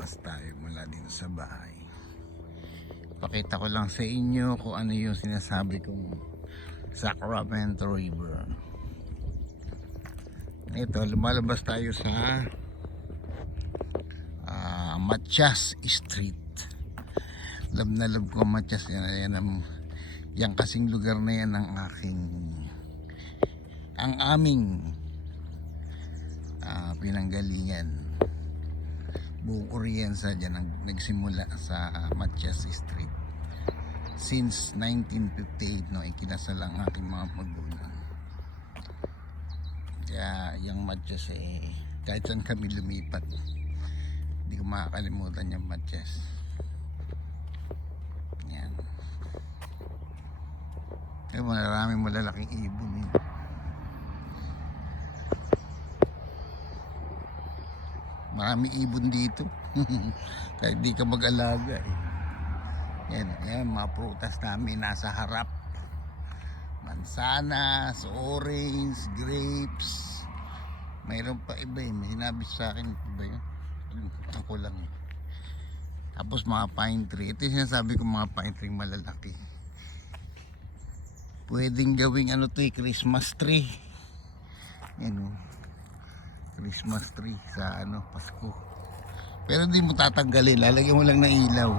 Lalabas tayo mula dito sa bahay. Pakita ko lang sa inyo kung ano yung sinasabi kong Sacramento River. Ito, lumalabas tayo sa Matias Street. Love na love ko Matias. Yan kasing lugar na yan ang aming pinanggalingan. Buong Oriensa dyan nagsimula sa Matias Street since 1958, no, ikinasal ang aking mga magulang. Kaya yung Matias kahit saan kami lumipat, hindi ko makakalimutan yung Matias. Yan. Maraming malalaking ibon eh. Maraming ibon dito. Kahit di ka mag-alaga eh. Yan, mga prutas namin nasa harap. Mansanas, orange, grapes. Mayroon pa iba eh. May sinabi sa akin iba yun. Ako lang eh. Tapos mga pine tree. Ito yung sinasabi ko, mga pine tree malalaki. Pwedeng gawing Christmas tree. Yan o. Christmas tree sa Pasko. Pero hindi mo tatanggalin, lalagyan mo lang ng ilaw.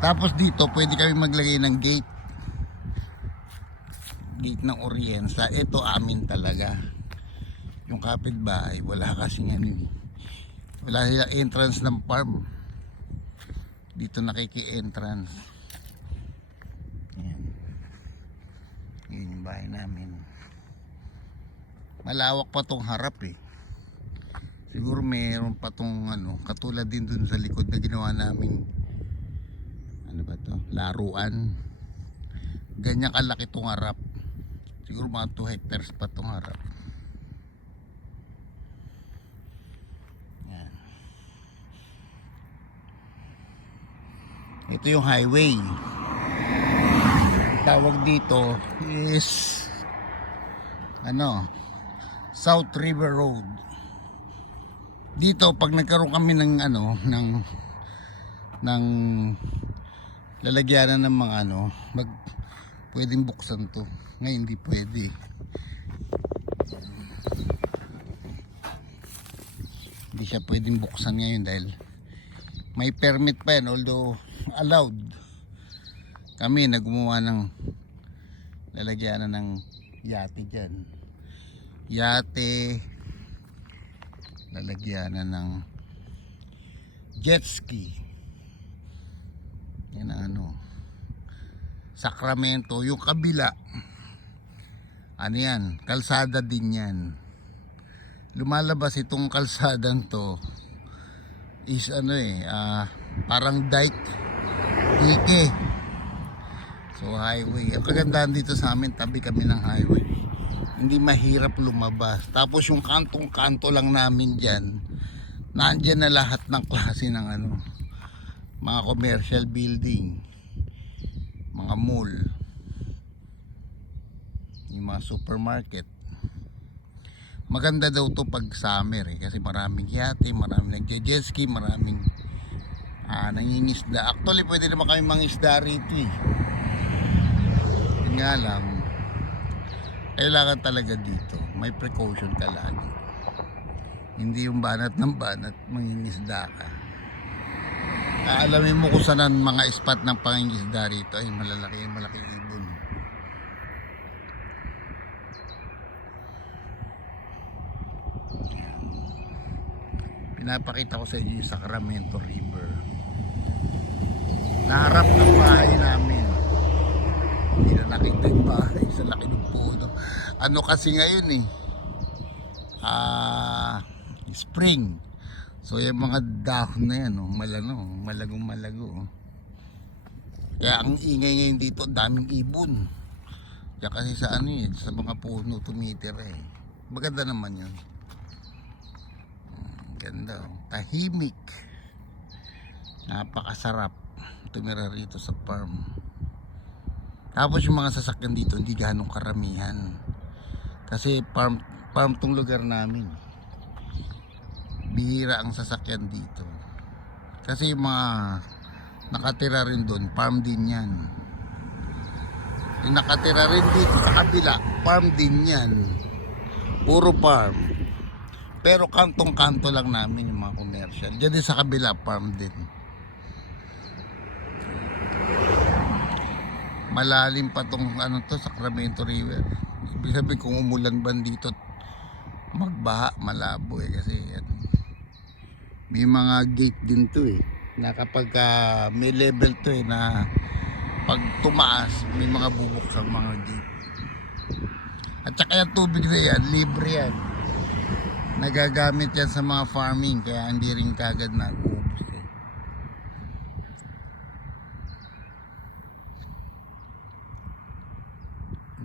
Tapos dito pwede kami maglagay ng gate ng Oriensa. Ito amin talaga. Yung kapitbahay wala kasi wala sila entrance ng farm. Dito nakiki-entrance. Yan. Yun yung bahay namin. Malawak pa tong harap eh. Siguro meron pa tong katulad din dun sa likod na ginawa namin laruan. Ganyan kalaki tong harap. Siguro mga 2 hectares pa tong harap. Yan. Ito yung highway. Tawag dito is South River Road. Dito pag nagkaroon kami ng lalagyanan ng mga pwedeng buksan to. Ngayon hindi pwede. Hindi siya pwedeng buksan ngayon dahil may permit pa yan, although allowed. Kami naggumawa ng lalagyanan ng yate dyan. Yate, lalagyanan ng jet ski. Yan Sacramento. Yung kabila yan, kalsada din yan. Lumalabas itong kalsadang to is parang dike. So highway. Ang kagandahan dito sa amin, tabi kami ng highway. Hindi mahirap lumabas. Tapos yung kantong-kanto lang namin dyan, nandyan na lahat ng klase ng mga commercial building, mga mall, yung mga supermarket. Maganda daw to pag summer kasi maraming yate, maraming nagje-jet ski, maraming nangingisda. Actually pwede naman kami mangisda rito eh. Yun nga lang, kailangan talaga dito may precaution ka lagi. Hindi yung banat ng banat mangingisda ka. Alamin mo kung saan ang mga spot ng pangingisda rito ay malaking ibon. Pinapakita ko sa inyo yung Sacramento River. Naharap ng bahay namin. Hindi na nakita yung bahay sa laki ng puno. Kasi ngayon spring. So yung mga dahon na yan malago. Kaya ang ingay ngayon dito, daming ibon. Kaya kasi sa sa mga puno tumitira eh. Maganda naman yun. Ganda tahimik. Napakasarap tumira rito sa farm. Tapos yung mga sasakyan dito hindi ganong karamihan. Kasi farm tong lugar namin. Bihira ang sasakyan dito. Kasi yung mga nakatira rin doon, farm din yan. Yung nakatira rin dito sa kabila, farm din yan. Puro farm. Pero kantong-kanto lang namin yung mga commercial. Diyan din sa kabila, farm din. Malalim pa tong ano to, Sacramento River. Ibig sabihin kung umulan ba dito, magbaha, malabo kasi yan. May mga gate din to na kapag may level to na pag tumaas, may mga bubuksan mga gate. At saka yung tubig na yan, libre yan. Nagagamit yan sa mga farming, kaya hindi rin kagad nag-uubos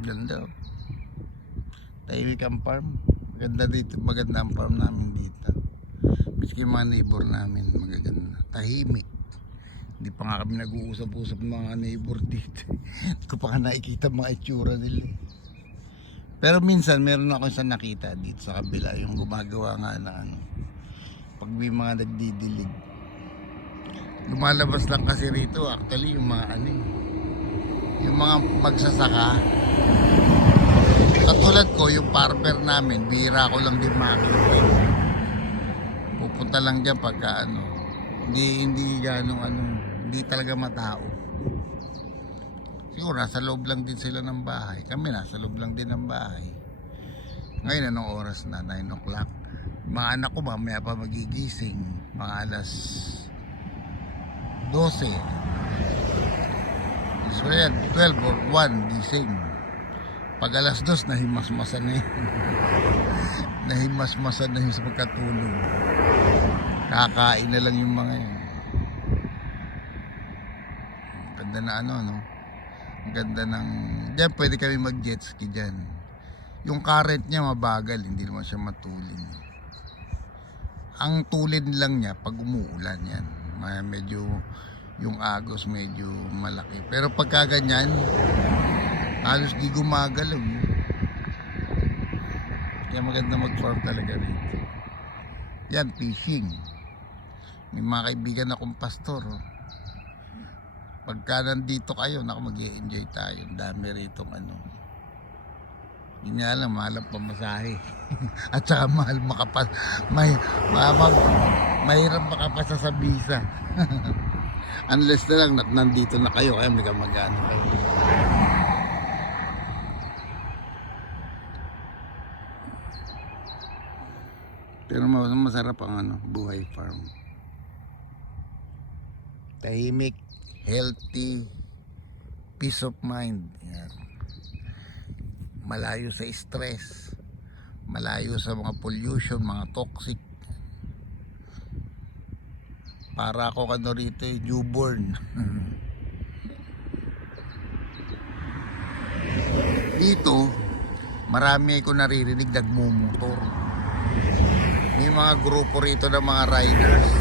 Ganda. Tahimik ang farm. Maganda dito, maganda ang farm namin dito. Miski mga neighbor namin, magaganda. Tahimik. Hindi pa nga kami nag-uusap-usap ng mga neighbor dito. Hindi ko pa nga nakikita mga itsura nila. Pero minsan meron ako isang nakita dito sa kabila, yung gumagawa nga na ano, pag may mga nagdidilig. Lumalabas lang kasi rito actually yung mga ano, yung mga magsasaka. Katulad ko, yung farmer namin, bihira ko lang din makita. Pupunta lang dyan pagka ano, hindi ganong ano, hindi talaga matao. Siguro nasa loob lang din sila ng bahay. Kami nasa loob lang din ng bahay. Ngayon anong oras na? 9 o'clock. Mga anak ko mamaya pa magigising. Mga alas 12. So yan, 12 or 1 gising. Pag alas 2, nahimasmasan na yun. Nahimasmasan na yun sa pagkatulog. Kakain na lang yung mga yun. Ganda na ano, no? Ang ganda ng... Diyan pwede kami mag-jet ski dyan. Yung current niya mabagal, hindi naman siya matulin. Ang tulin lang niya pag umuulan yan. Medyo yung agos medyo malaki. Pero pagka ganyan, halos di gumagalaw. Kaya maganda mag-farm talaga rito. Yan, fishing. May mga kaibigan akong pastor. Pagka nandito kayo, mag-i-enjoy tayo. Dami rito ano. Hindi nga alam, mahal ang pamasahe. At saka mahal mahirap makapasa sa visa. Unless na lang nandito na kayo, kaya may kamag-ano kayo. Pero masarap ang ano, buhay farm. Tahimik, healthy, peace of mind. Yan. Malayo sa stress, malayo sa mga pollution, mga toxic. Para ako kano rito newborn. Dito marami ko naririnig nagmumotor. May mga grupo rito ng mga riders,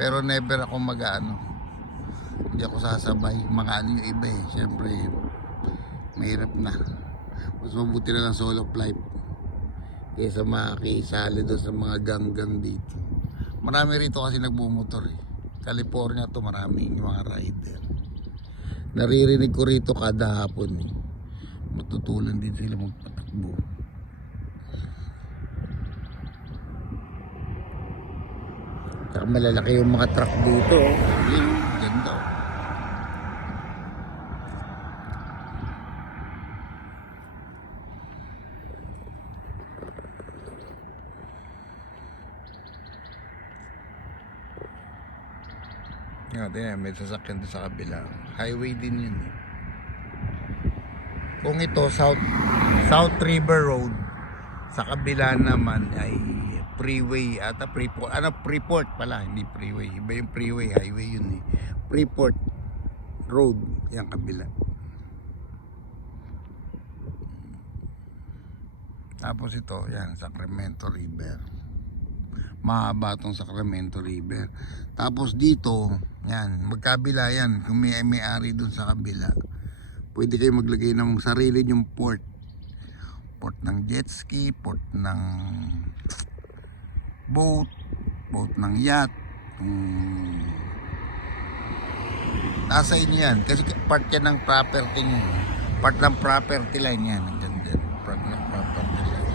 pero never ako mag-ano, hindi ako sasabay. Mga ano yung iba syempre mahirap na. Mas mabuti na lang solo flight kaysa makikisali doon sa mga gang-gang dito. Marami rito kasi nagbumotor California to, maraming mga rider. Naririnig ko rito kada hapon matutulan din sila magpatakbo. Saka malalaki yung mga truck dito Yun, ganda may sasakyan din sa kabila. Highway din yun Kung ito South River Road, sa kabila naman ay freeway ata, Freeport pala, hindi freeway. Iba yung freeway, highway yun Freeport Road, yung kabila. Tapos ito, yan, Sacramento River. Mahaba tong Sacramento River. Tapos dito, yan, magkabila yan. Kung may-ari dun sa kabila, pwede kayo maglagay ng sarili yung port. Port ng jet ski, port ng boat ng yacht. Hmm. Nasa inyo yan. Kasi part yan ng property nyo. Part ng property line yan. Hanggang dyan. Part ng property line.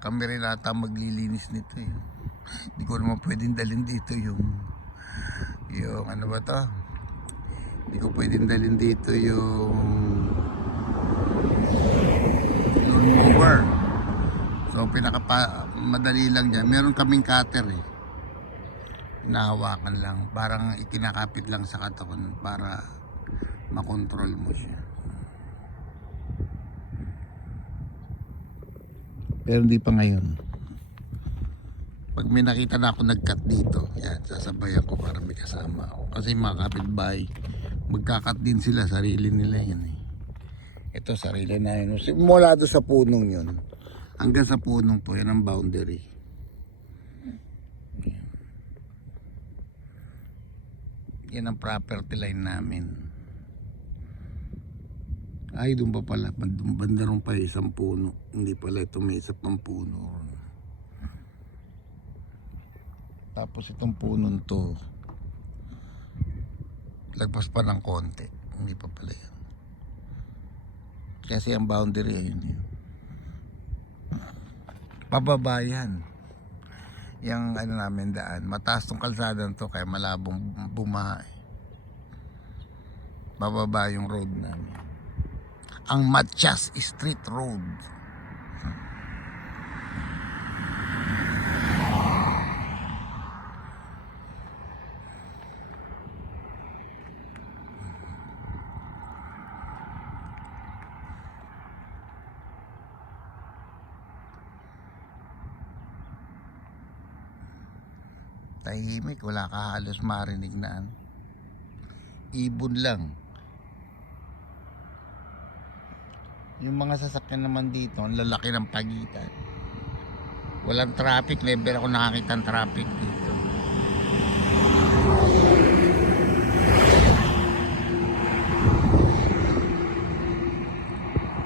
Kami rin ata maglilinis nito eh. Hindi ko naman pwedeng dalhin dito yung ano ba to? Hindi ko pwedeng dalhin dito yung lawnmower. So madali lang dyan. Meron kaming cutter eh. Hinahawakan lang. Parang ikinakapit lang sa katawan para makontrol mo siya. Pero hindi pa ngayon. Pag may nakita na ako nag-cut dito, yan, sasabayan ko para may kasama ako. Kasi mga kapitbahay, magka-cut din sila, sarili nila yan eh. Ito, sarili na yun. Mula doon sa punong yun, hanggang sa punong po, yan ang boundary. Yan ang property line namin. Ay, doon pa pala, banda ron pa isang puno. Hindi pala ito, may isa pang puno. Tapos itong puno to, lagpas pa ng konti. Hindi pa pala yan. Kasi ang boundary ayun yun. Pababa yan. Yung ano namin daan, mataas tong kalsada to kaya malabong bumaha. Bababa yung road namin. Ang Matias Street Road. Tahimik, wala ka halos marinig na ano. Ibon lang. Yung mga sasakyan naman dito, ang lalaki ng pagitan. Walang traffic, never ako nakakita ng traffic dito.